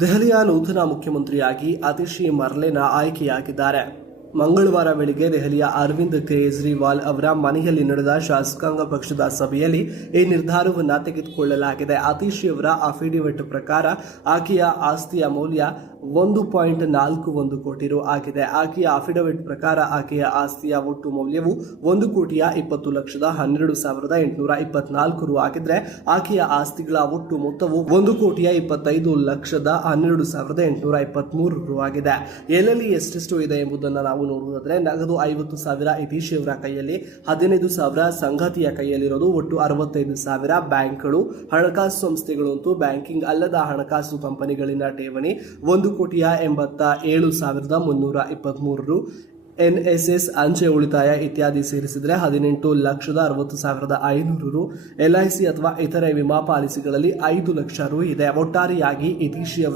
ದೆಹಲಿಯ ನೂತನ ಮುಖ್ಯಮಂತ್ರಿಯಾಗಿ ಅತಿಶಿ ಮರ್ಲೆನಾ ಆಯ್ಕೆಯಾಗಿದ್ದಾರೆ. ಮಂಗಳವಾರ ಬೆಳಿಗ್ಗೆ ದೆಹಲಿಯ ಅರವಿಂದ್ ಕೇಜ್ರಿವಾಲ್ ಅವರ ಮನೆಯಲ್ಲಿ ನಡೆದ ಶಾಸಕಾಂಗ ಪಕ್ಷದ ಸಭೆಯಲ್ಲಿ ಈ ನಿರ್ಧಾರವನ್ನು ತೆಗೆದುಕೊಳ್ಳಲಾಗಿದೆ. ಅತಿಶಿ ಅವರ ಅಫಿಡವಿಟ್ ಪ್ರಕಾರ ಆಕೆಯ ಆಸ್ತಿಯ ಮೌಲ್ಯ 1.41 ಕೋಟಿ ರು ಆಗಿದೆ. ಆಕೆಯ ಅಫಿಡವಿಟ್ ಪ್ರಕಾರ ಆಕೆಯ ಆಸ್ತಿಯ ಒಟ್ಟು ಮೌಲ್ಯವು 1,20,12,824 ರು ಆಗಿದ್ರೆ ಆಕೆಯ ಆಸ್ತಿಗಳ ಒಟ್ಟು ಮೊತ್ತವು 1,25,12,823 ರು ಆಗಿದೆ. ಎಲ್ಲೆಲ್ಲಿ ಎಷ್ಟೆಷ್ಟು ಇದೆ ಎಂಬುದನ್ನು ನಾವು ನೋಡುವುದಾದ್ರೆ ನಗದು 50,000 ಇತೀಶಿ ಅವರ ಕೈಯಲ್ಲಿ, 15,000 ಸಂಗತಿಯ ಕೈಯಲ್ಲಿರೋದು, ಒಟ್ಟು 65,000 ಬ್ಯಾಂಕ್ಗಳು, ಹಣಕಾಸು ಸಂಸ್ಥೆಗಳು ಅಂತೂ ಬ್ಯಾಂಕಿಂಗ್ ಅಲ್ಲದ ಹಣಕಾಸು ಕಂಪನಿಗಳಿನ ಠೇವಣಿ 1,87,323 ರು, NSS ಅಂಚೆ ಉಳಿತಾಯ ಇತ್ಯಾದಿ ಸೇರಿಸಿದರೆ 18,60,500 ರು, LIC ಅಥವಾ ಇತರೆ ವಿಮಾ ಪಾಲಿಸಿಗಳಲ್ಲಿ 5 ಲಕ್ಷ ರು ಇದೆ. ಒಟ್ಟಾರೆಯಾಗಿ ಇತೀಶಿ